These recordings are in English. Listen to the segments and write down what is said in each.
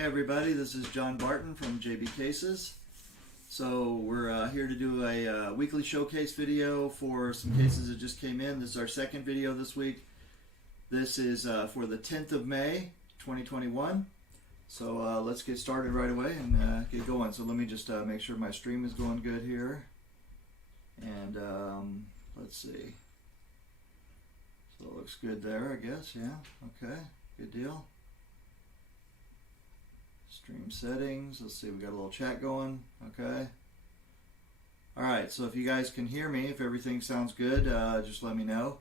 Hey everybody, this is John Barton from JB Cases. So we're here to do a weekly showcase video for some cases that just came in. This is our second video this week. This is for the 10th of May 2021. So let's get started right away and get going. So let me just make sure my stream is going good here. And let's see. So it looks good there, I guess. Yeah, okay, good deal. Stream settings, let's see, we got a little chat going, okay. Alright, so if you guys can hear me, if everything sounds good, just let me know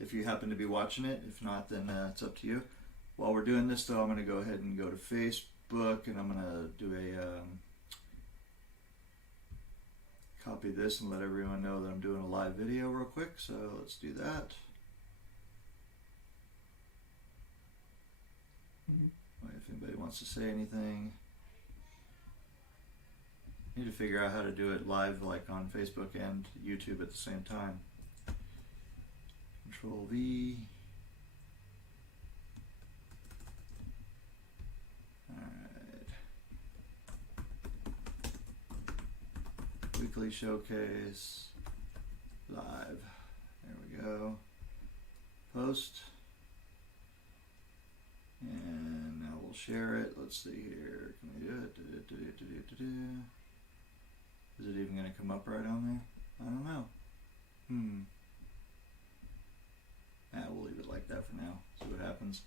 if you happen to be watching it. If not, then it's up to you. While we're doing this though, I'm going to go ahead and go to Facebook and I'm going to do a copy this and let everyone know that I'm doing a live video real quick, so let's do that. If anybody wants to say anything. Need to figure out how to do it live like on Facebook and YouTube at the same time. Control V. Alright. Weekly showcase. Live. There we go. Post. And now we'll share it. Let's see here. Can we do it? Is it even going to come up right on there? I don't know. We'll leave it like that for now. See what happens.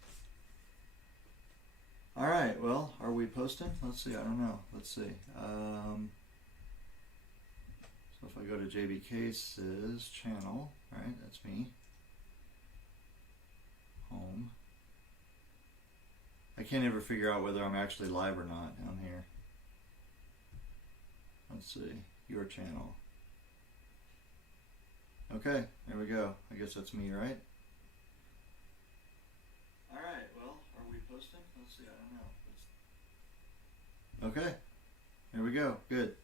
Alright, well, are we posting? Let's see. I don't know. Let's see. So if I go to JB Cases channel, right, that's me. Home. I can't ever figure out whether I'm actually live or not down here. Let's see, your channel. Okay, there we go. I guess that's me, right? Alright, well, are we posting? Let's see, I don't know. Okay, there we go, good.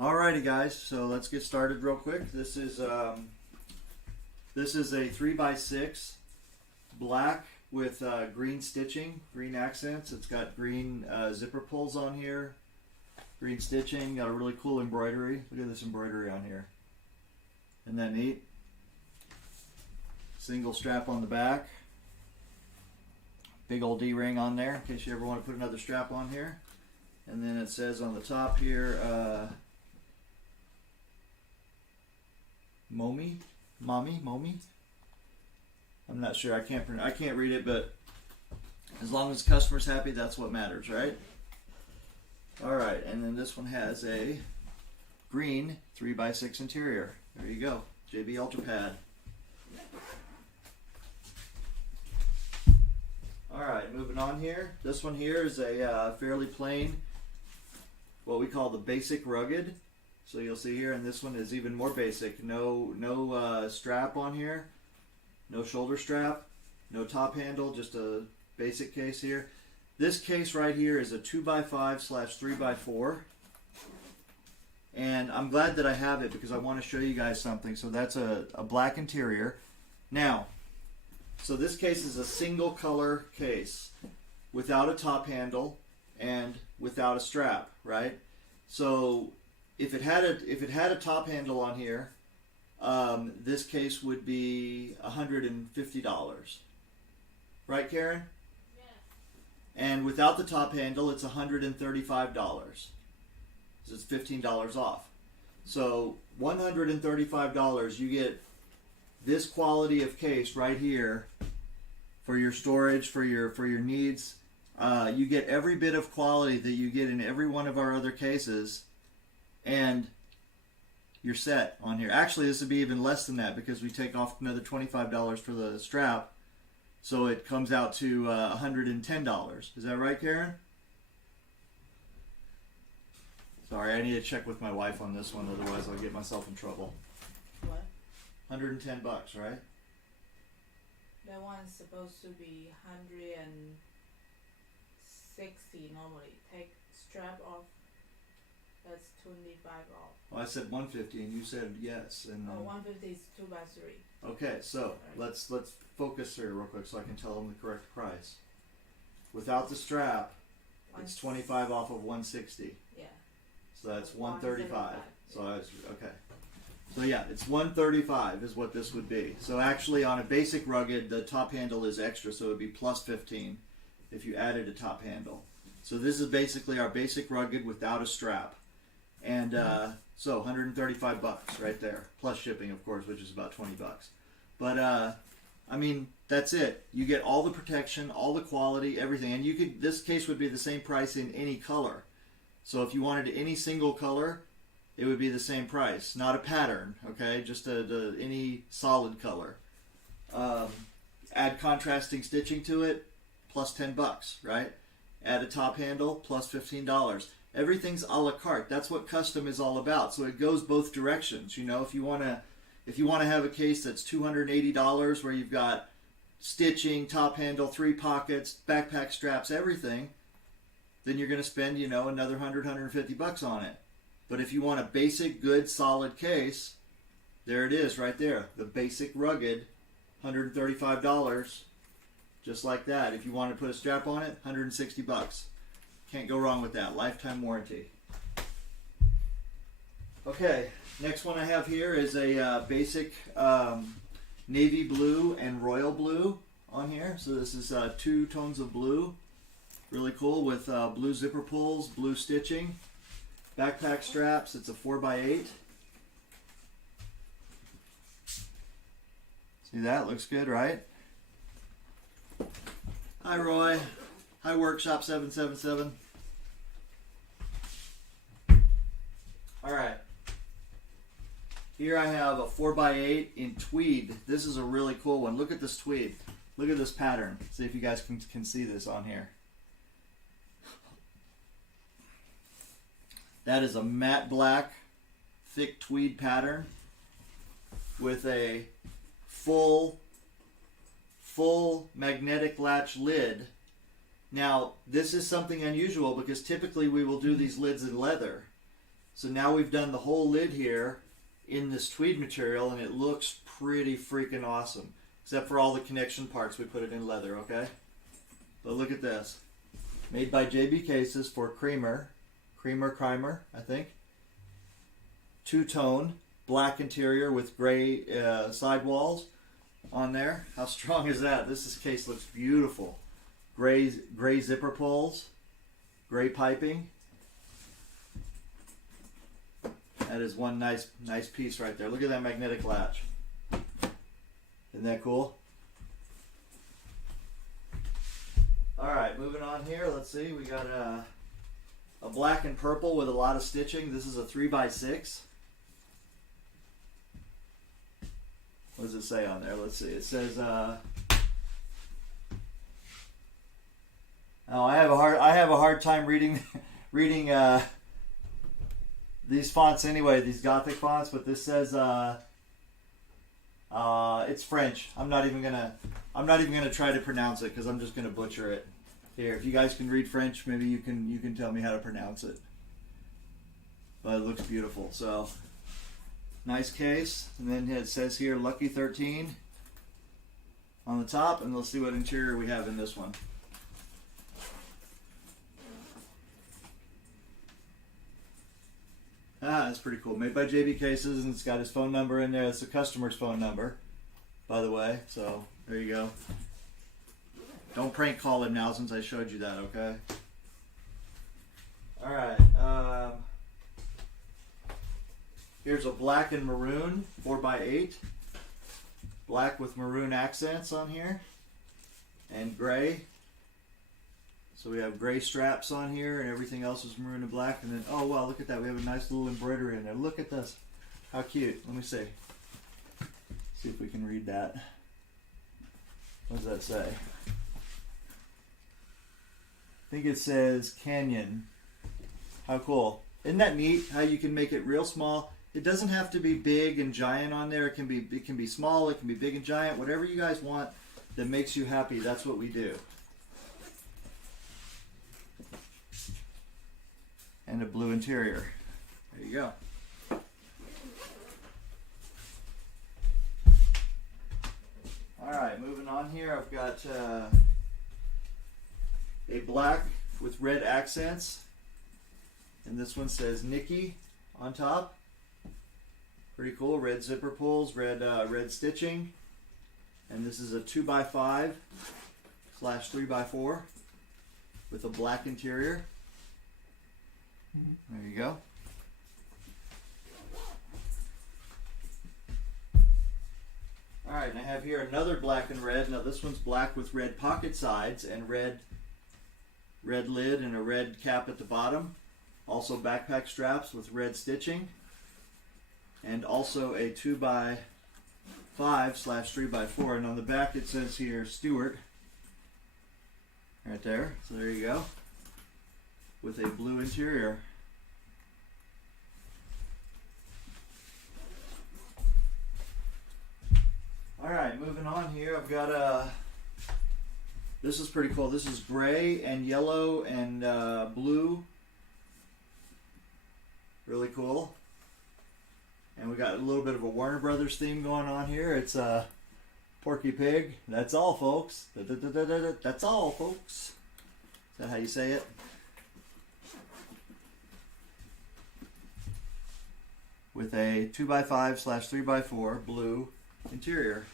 Alrighty guys, so let's get started real quick. This is a 3x6 black with green stitching, green accents. It's got green zipper pulls on here, green stitching, got a really cool embroidery. Look at this embroidery on here. Isn't that neat? Single strap on the back. Big old D-ring on there in case you ever want to put another strap on here. And then it says on the top here, Mommy. I'm not sure. I can't read it, but as long as the customer's happy, that's what matters, right? All right, and then this one has a green 3x6 interior. There you go, JB Ultra Pad. All right, moving on here. This one here is a fairly plain, what we call the basic rugged. So you'll see here, and this one is even more basic. No strap on here. No shoulder strap, no top handle, just a basic case here. This case right here is a 2x5/3x4. And I'm glad that I have it because I want to show you guys something. So that's a black interior. Now, so this case is a single color case without a top handle and without a strap, right? So if it had a top handle on here, this case would be $150, right, Karen? Yeah. And without the top handle, it's $135. So it's $15 off. So $135, you get this quality of case right here for your storage, for your needs. You get every bit of quality that you get in every one of our other cases, and you're set on here. Actually, this would be even less than that because we take off another $25 for the strap, so it comes out to $110. Is that right, Karen? Sorry, I need to check with my wife on this one, otherwise I'll get myself in trouble. What? 110 bucks, right? That one's supposed to be 160 normally. Take strap off. That's 25 off. Well, I said 150 and you said yes. And 150 is 2x3. Okay, so right. let's focus here real quick so I can tell them the correct price. without the strap, it's One- 25 off of 160. Yeah. So that's 135. 135, So I was, okay. So yeah, it's 135 is what this would be. So actually on a basic rugged, the top handle is extra, so it would be plus 15 if you added a top handle. So this is basically our basic rugged without a strap. And so 135 bucks right there, plus shipping of course, which is about 20 bucks. But I mean, that's it. You get all the protection, all the quality, everything. And you could, this case would be the same price in any color. So if you wanted any single color, it would be the same price. Not a pattern, okay? Just any solid color. Add contrasting stitching to it, plus 10 bucks, right? Add a top handle, plus $15. Everything's a la carte. That's what custom is all about. So it goes both directions. You know, if you want to have a case that's $280 where you've got stitching, top handle, 3 pockets, backpack straps, everything, then you're going to spend, you know, another 150 bucks on it. But if you want a basic, good, solid case, there it is right there. The basic rugged, $135, just like that. If you want to put a strap on it, 160 bucks. Can't go wrong with that. Lifetime warranty. Okay, next one I have here is a basic navy blue and royal blue on here. So this is 2 tones of blue. Really cool with blue zipper pulls, blue stitching. Backpack straps, it's a 4x8. See that? Looks good, right? Hi, Roy. Hi, Workshop 777. Alright. Here I have a 4x8 in tweed. This is a really cool one. Look at this tweed. Look at this pattern. See if you guys can see this on here. That is a matte black, thick tweed pattern with a full magnetic latch lid. Now, this is something unusual because typically we will do these lids in leather. So now we've done the whole lid here in this tweed material and it looks pretty freaking awesome. Except for all the connection parts, we put it in leather, okay? But look at this. Made by JB Cases for Creamer, I think. 2-tone, black interior with gray sidewalls on there. How strong is that? This case looks beautiful. Gray zipper pulls, gray piping. That is one nice piece right there. Look at that magnetic latch. Isn't that cool? All right, moving on here. Let's see. We got a black and purple with a lot of stitching. This is a 3x6. What does it say on there? Let's see. It says oh, I have a hard time reading these fonts anyway, these Gothic fonts, but this says it's French. I'm not even gonna try to pronounce it because I'm just gonna butcher it. Here, if you guys can read French, maybe you can tell me how to pronounce it. But it looks beautiful. So nice case, and then it says here Lucky 13 on the top, and let's see what interior we have in this one. That's pretty cool. Made by JB Cases, and it's got his phone number in there. It's the customer's phone number, by the way. So there you go. Don't prank call him now since I showed you that, okay? Alright. Here's a black and maroon 4x8. Black with maroon accents on here. And gray. So we have gray straps on here and everything else is maroon and black. And then, oh wow, look at that. We have a nice little embroidery in there. Look at this. How cute. Let me see. See if we can read that. What does that say? I think it says Canyon. How cool. Isn't that neat how you can make it real small? It doesn't have to be big and giant on there. It can be small, it can be big and giant. Whatever you guys want that makes you happy, that's what we do. And a blue interior. There you go. Alright, moving on here, I've got a black with red accents, and this one says Nikki on top. Pretty cool. Red zipper pulls, red stitching, and this is a 2x5/3x4 with a black interior. There you go. Alright, and I have here another black and red. Now this one's black with red pocket sides and red lid and a red cap at the bottom. Also backpack straps with red stitching. And also a 2x5/3x4. And on the back it says here Stewart. Right there. So there you go. With a blue interior. Alright, moving on here, I've got this is pretty cool. This is gray and yellow and blue. Really cool. And we got a little bit of a Warner Brothers theme going on here. It's Porky Pig. That's all, folks. That's all, folks. Is that how you say it? With a 2x5/3x4 blue interior.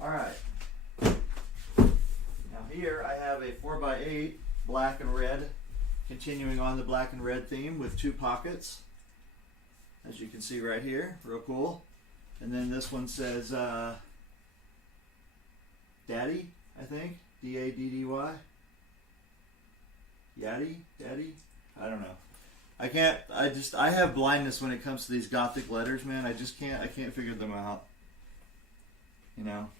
Alright. Now here I have a 4x8 black and red, continuing on the black and red theme with two pockets. As you can see right here, real cool. And then this one says Daddy, I think. D-A-D-D-Y. Daddy? I don't know. I have blindness when it comes to these Gothic letters, man. I can't figure them out. You know,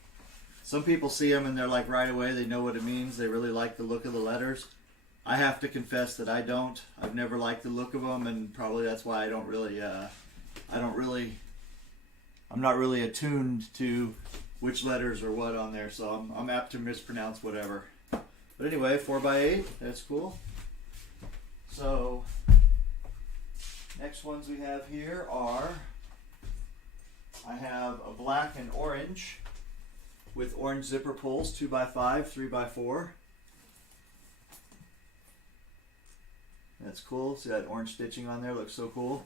some people see them and they're like right away, they know what it means. They really like the look of the letters. I have to confess that I don't. I've never liked the look of them, and probably that's why I'm not really attuned to which letters are what on there, so I'm apt to mispronounce whatever. But anyway, 4x8, that's cool. So, next ones we have here are, I have a black and orange with orange zipper pulls, 2x5/3x4. That's cool. See that orange stitching on there? Looks so cool.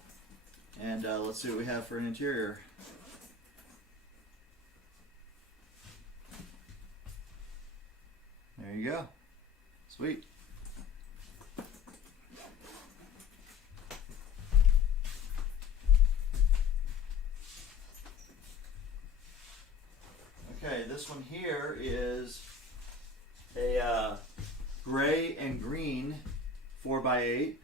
And let's see what we have for an interior. There you go. Sweet. Okay, this one here is a gray and green 4x8.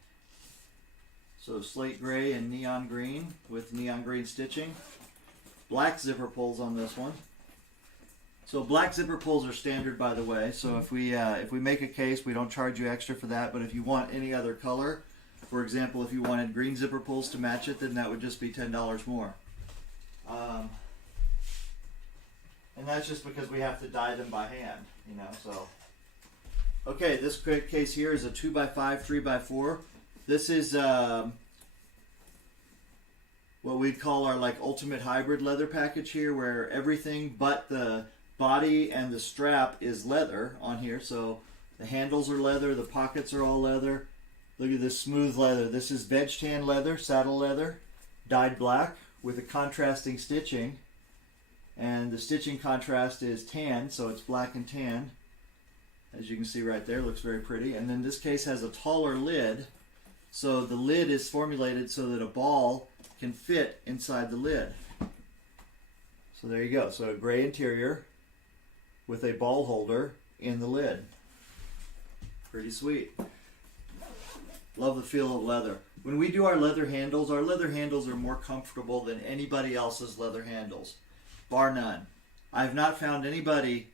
So slate gray and neon green with neon green stitching. Black zipper pulls on this one. So black zipper pulls are standard, by the way. So if we make a case, we don't charge you extra for that. But if you want any other color, for example, if you wanted green zipper pulls to match it, then that would just be $10 more. And that's just because we have to dye them by hand, you know. So, okay, this case here is a 2x5/3x4. This is what we'd call our like ultimate hybrid leather package here, where everything but the body and the strap is leather on here. So the handles are leather, the pockets are all leather. Look at this smooth leather. This is veg tan leather, saddle leather, dyed black with a contrasting stitching. And the stitching contrast is tan, so it's black and tan. As you can see right there, looks very pretty. And then this case has a taller lid. So the lid is formulated so that a ball can fit inside the lid. So there you go. So a gray interior with a ball holder in the lid. Pretty sweet. Love the feel of leather. When we do our leather handles are more comfortable than anybody else's leather handles. Bar none. I've not found anybody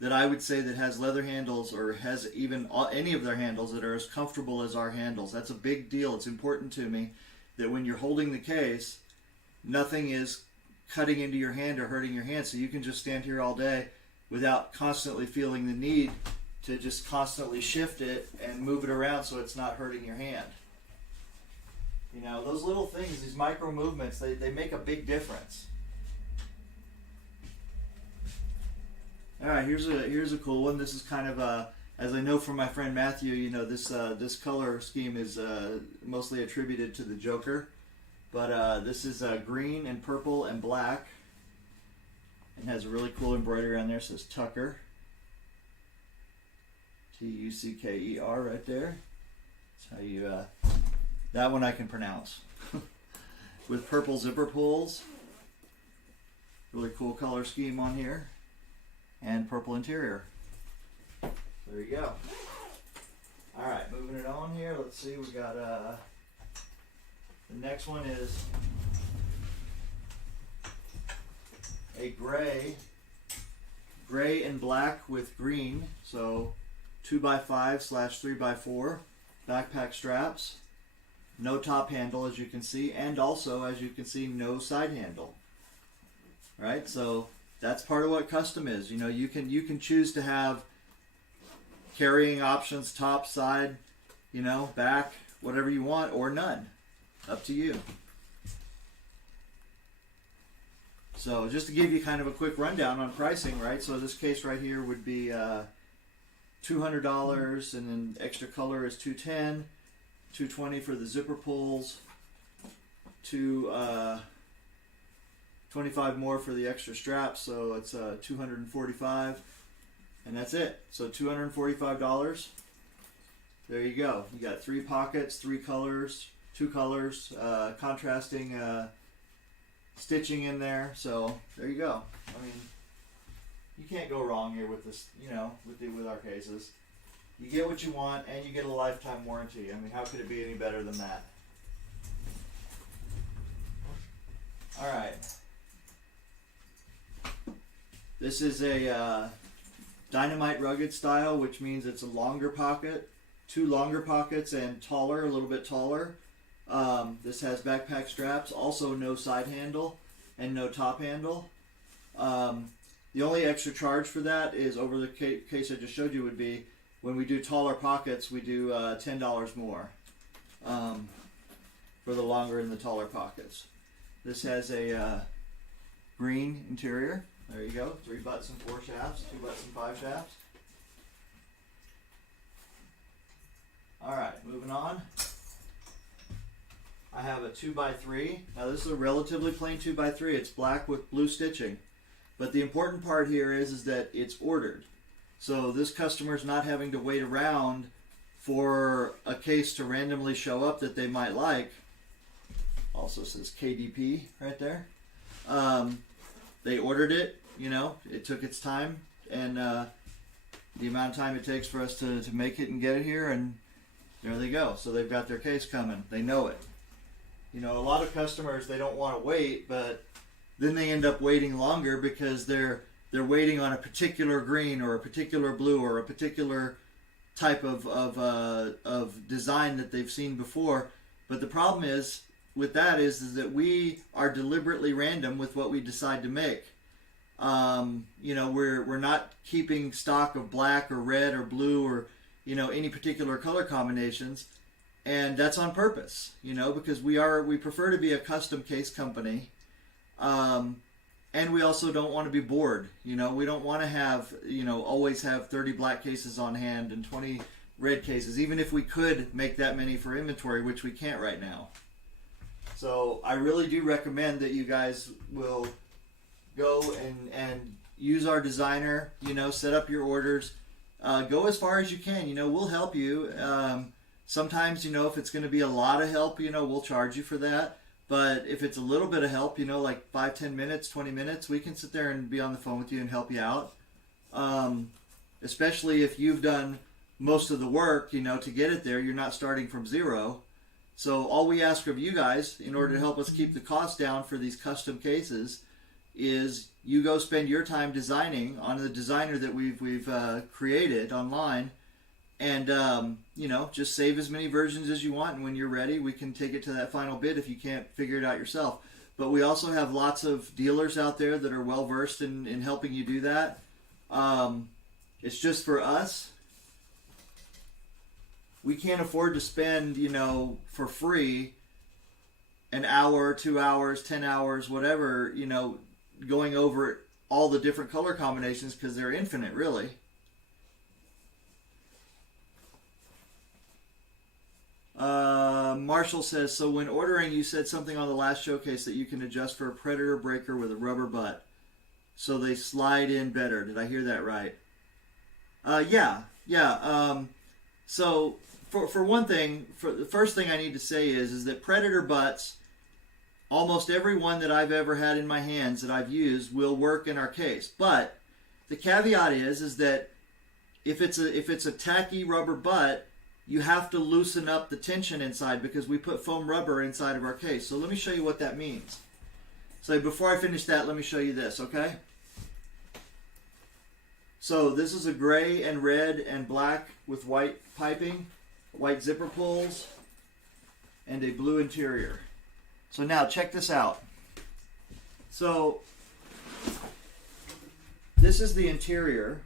that I would say that has leather handles or has even any of their handles that are as comfortable as our handles. That's a big deal. It's important to me that when you're holding the case, nothing is cutting into your hand or hurting your hand, so you can just stand here all day without constantly feeling the need to just constantly shift it and move it around so it's not hurting your hand. You know, those little things, these micro movements, they make a big difference. All right, here's a cool one. This is kind of as I know from my friend Matthew, you know, this color scheme is mostly attributed to the Joker, but this is green and purple and black, and has a really cool embroidery on there. It says Tucker, Tucker, right there. That's how you that one I can pronounce. With purple zipper pulls, really cool color scheme on here, and purple interior. There you go. All right, moving it on here. Let's see. We got the next one is a gray and black with green. So 2x5/3x4 backpack straps. No top handle, as you can see, and also, as you can see, no side handle. Right? So that's part of what custom is. You know, you can choose to have carrying options, top, side, you know, back, whatever you want, or none. Up to you. So just to give you kind of a quick rundown on pricing, right? So this case right here would be $200, and then extra color is $210, $220 for the zipper pulls, $25 more for the extra straps, so it's $245. And that's it. So $245. There you go. You got 3 pockets, 3 colors, 2 colors, contrasting stitching in there. So there you go. I mean, you can't go wrong here with this. You know, with our cases, you get what you want, and you get a lifetime warranty. I mean, how could it be any better than that? All right. This is a Dynamite rugged style, which means it's a longer pocket, 2 longer pockets, and taller, a little bit taller. This has backpack straps, also no side handle and no top handle. The only extra charge for that is over the case I just showed you would be when we do taller pockets, we do $10 more for the longer and the taller pockets. This has a green interior. There you go, 3 butts and 4 shafts, 2 butts and 5 shafts. Alright, moving on. I have a 2x3. Now this is a relatively plain 2x3. It's black with blue stitching. But the important part here is that it's ordered. So this customer's not having to wait around for a case to randomly show up that they might like. Also says KDP right there. They ordered it, you know, it took its time, and the amount of time it takes for us to make it and get it here, and there they go. So they've got their case coming. They know it. You know, a lot of customers, they don't want to wait, but then they end up waiting longer because they're waiting on a particular green or a particular blue or a particular type of design that they've seen before. But the problem is with that is that we are deliberately random with what we decide to make. You know, we're not keeping stock of black or red or blue or, you know, any particular color combinations, and that's on purpose, you know, because we prefer to be a custom case company, and we also don't want to be bored. You know, we don't want to have, you know, always have 30 black cases on hand and 20 red cases, even if we could make that many for inventory, which we can't right now. So I really do recommend that you guys will go and use our designer, you know, set up your orders, go as far as you can. You know, we'll help you. Sometimes, you know, if it's going to be a lot of help, you know, we'll charge you for that. But if it's a little bit of help, you know, like 5-10 minutes, 20 minutes, we can sit there and be on the phone with you and help you out. Especially if you've done most of the work, you know, to get it there. You're not starting from zero. So all we ask of you guys, in order to help us keep the cost down for these custom cases, is you go spend your time designing on the designer that we've created online, and you know, just save as many versions as you want, and when you're ready, we can take it to that final bid if you can't figure it out yourself. But we also have lots of dealers out there that are well versed in helping you do that. It's just for us. We can't afford to spend, you know, for free an hour, 2 hours, 10 hours, whatever, you know, going over all the different color combinations because they're infinite, really. Marshall says, so when ordering, you said something on the last showcase that you can adjust for a predator breaker with a rubber butt so they slide in better. Did I hear that right? Yeah. So for one thing, the first thing I need to say is that predator butts, almost every one that I've ever had in my hands that I've used will work in our case. But the caveat is that if it's a tacky rubber butt, you have to loosen up the tension inside because we put foam rubber inside of our case. So let me show you what that means. So before I finish that, let me show you this, okay? So this is a gray and red and black with white piping, white zipper pulls, and a blue interior. So now check this out. So this is the interior.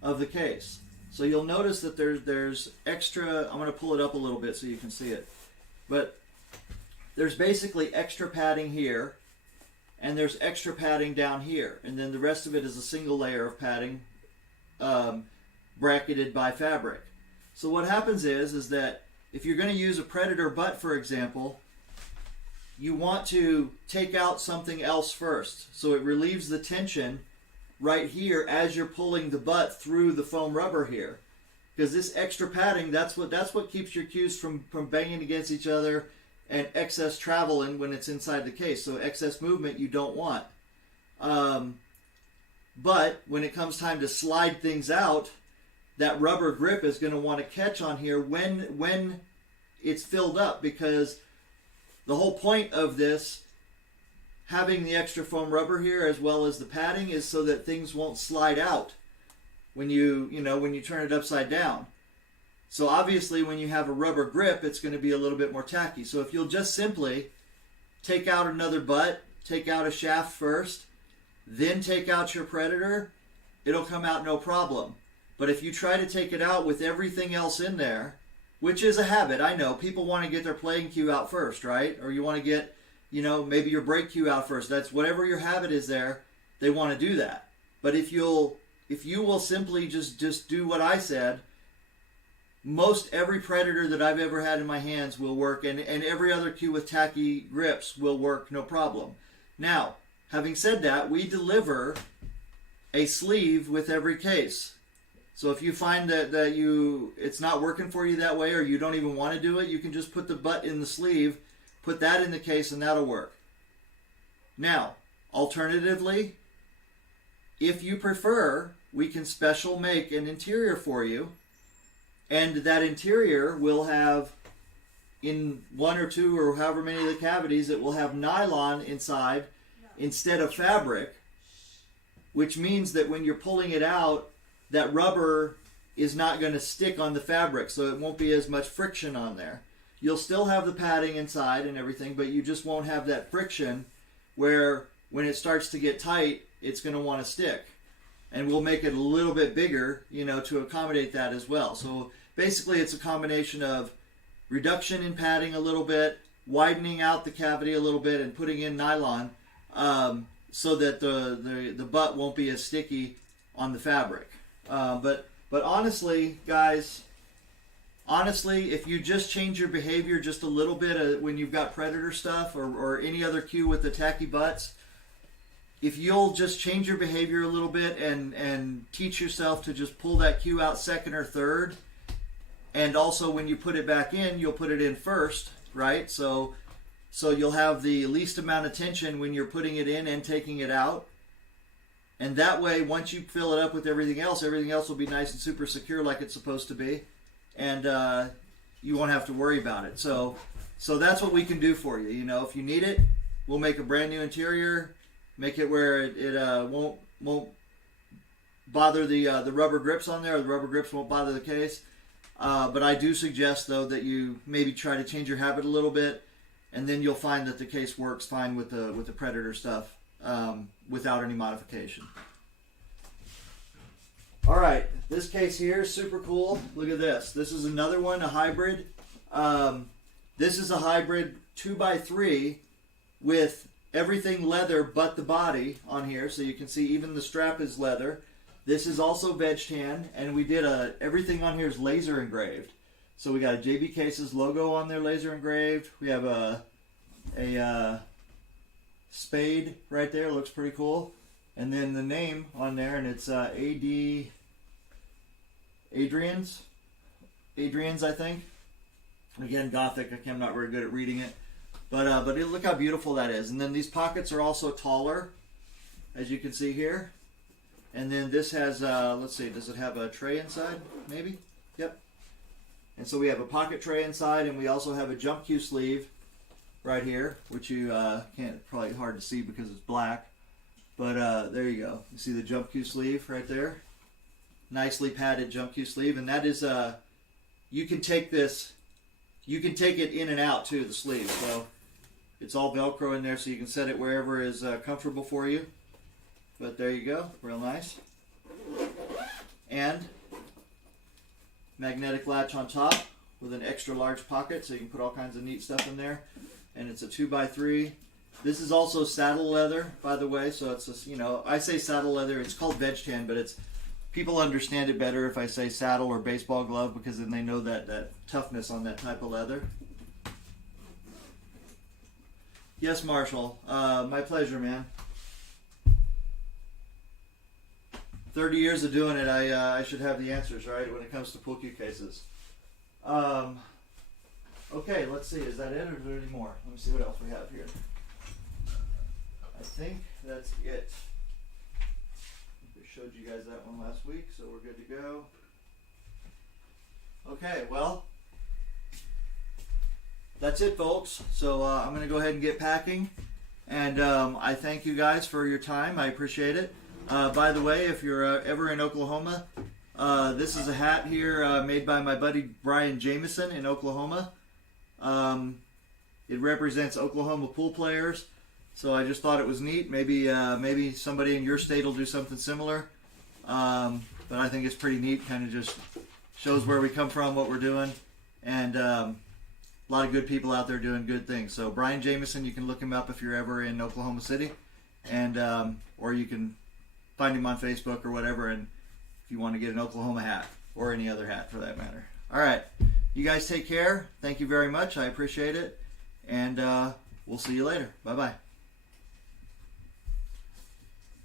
Of the case. So you'll notice that there's extra, I'm going to pull it up a little bit so you can see it. But there's basically extra padding here, and there's extra padding down here. And then the rest of it is a single layer of padding bracketed by fabric. So what happens is that if you're going to use a predator butt, for example, you want to take out something else first. So it relieves the tension right here as you're pulling the butt through the foam rubber here, because this extra padding, that's what keeps your cues from banging against each other and excess traveling when it's inside the case. So excess movement you don't want. But when it comes time to slide things out, that rubber grip is going to want to catch on here when it's filled up, because the whole point of this, having the extra foam rubber here as well as the padding, is so that things won't slide out when you turn it upside down. So obviously when you have a rubber grip, it's going to be a little bit more tacky. So if you'll just simply take out another butt, take out a shaft first, then take out your predator, it'll come out no problem. But if you try to take it out with everything else in there, which is a habit, I know people want to get their playing cue out first, right? Or you want to get maybe your break cue out first. That's whatever your habit is there, they want to do that. But if you will simply just do what I said, most every predator that I've ever had in my hands will work, and every other cue with tacky grips will work no problem. Now, having said that, we deliver a sleeve with every case. So if you find that it's not working for you that way, or you don't even want to do it, you can just put the butt in the sleeve, put that in the case, and that'll work. Now, alternatively, if you prefer, we can special make an interior for you, and that interior will have, in one or two or however many of the cavities, it will have nylon inside instead of fabric, which means that when you're pulling it out, that rubber is not going to stick on the fabric, so it won't be as much friction on there. You'll still have the padding inside and everything, but you just won't have that friction where when it starts to get tight, it's going to want to stick. And we'll make it a little bit bigger, to accommodate that as well. So basically it's a combination of reduction in padding a little bit, widening out the cavity a little bit, and putting in nylon so that the butt won't be as sticky on the fabric. But honestly, guys, if you just change your behavior just a little bit when you've got predator stuff or any other cue with the tacky butts, if you'll just change your behavior a little bit and teach yourself to just pull that cue out second or third, and also when you put it back in, you'll put it in first, right? So you'll have the least amount of tension when you're putting it in and taking it out. And that way, once you fill it up with everything else will be nice and super secure like it's supposed to be. And you won't have to worry about it. So that's what we can do for you. If you need it, we'll make a brand new interior, make it where it won't bother the rubber grips on there, or the rubber grips won't bother the case. But I do suggest, though, that you maybe try to change your habit a little bit, and then you'll find that the case works fine with the predator stuff without any modification. All right, this case here is super cool. Look at this. This is another one, a hybrid. This is a hybrid 2x3 with everything leather but the body on here, so you can see even the strap is leather. This is also veg tan, and we did everything on here is laser engraved. So we got a JB Cases logo on there, laser engraved. We have a spade right there, looks pretty cool. And then the name on there, and it's A.D. Adrian's, I think. Again, Gothic. I'm not very good at reading it, but look how beautiful that is. And then these pockets are also taller, as you can see here. And then this has, let's see, does it have a tray inside? Maybe. Yep. And so we have a pocket tray inside, and we also have a jump cue sleeve right here, which you can't, probably hard to see because it's black. But there you go. You see the jump cue sleeve right there? Nicely padded jump cue sleeve. And that is, you can take this, you can take it in and out too, the sleeve. So it's all Velcro in there, so you can set it wherever is comfortable for you. But there you go. Real nice. And magnetic latch on top with an extra large pocket, so you can put all kinds of neat stuff in there. And it's a 2x3. This is also saddle leather, by the way, so it's just, you know, I say saddle leather, it's called veg tan, but it's, people understand it better if I say saddle or baseball glove, because then they know that toughness on that type of leather. Yes, Marshall, my pleasure, man. 30 years of doing it, I should have the answers, right, when it comes to pool cue cases. Okay, let's see, is that it, or is there any more? Let me see what else we have here. I think that's it. I showed you guys that one last week, so we're good to go. Okay, well, that's it, folks. So I'm going to go ahead and get packing. And I thank you guys for your time. I appreciate it. By the way, if you're ever in Oklahoma, this is a hat here made by my buddy Brian Jameson in Oklahoma. It represents Oklahoma pool players. So I just thought it was neat. Maybe somebody in your state will do something similar. But I think it's pretty neat. Kind of just shows where we come from, what we're doing, and a lot of good people out there doing good things. So Brian Jameson, you can look him up if you're ever in Oklahoma City, and or you can find him on Facebook or whatever. And if you want to get an Oklahoma hat or any other hat for that matter. All right, you guys take care. Thank you very much. I appreciate it, and we'll see you later. Bye bye.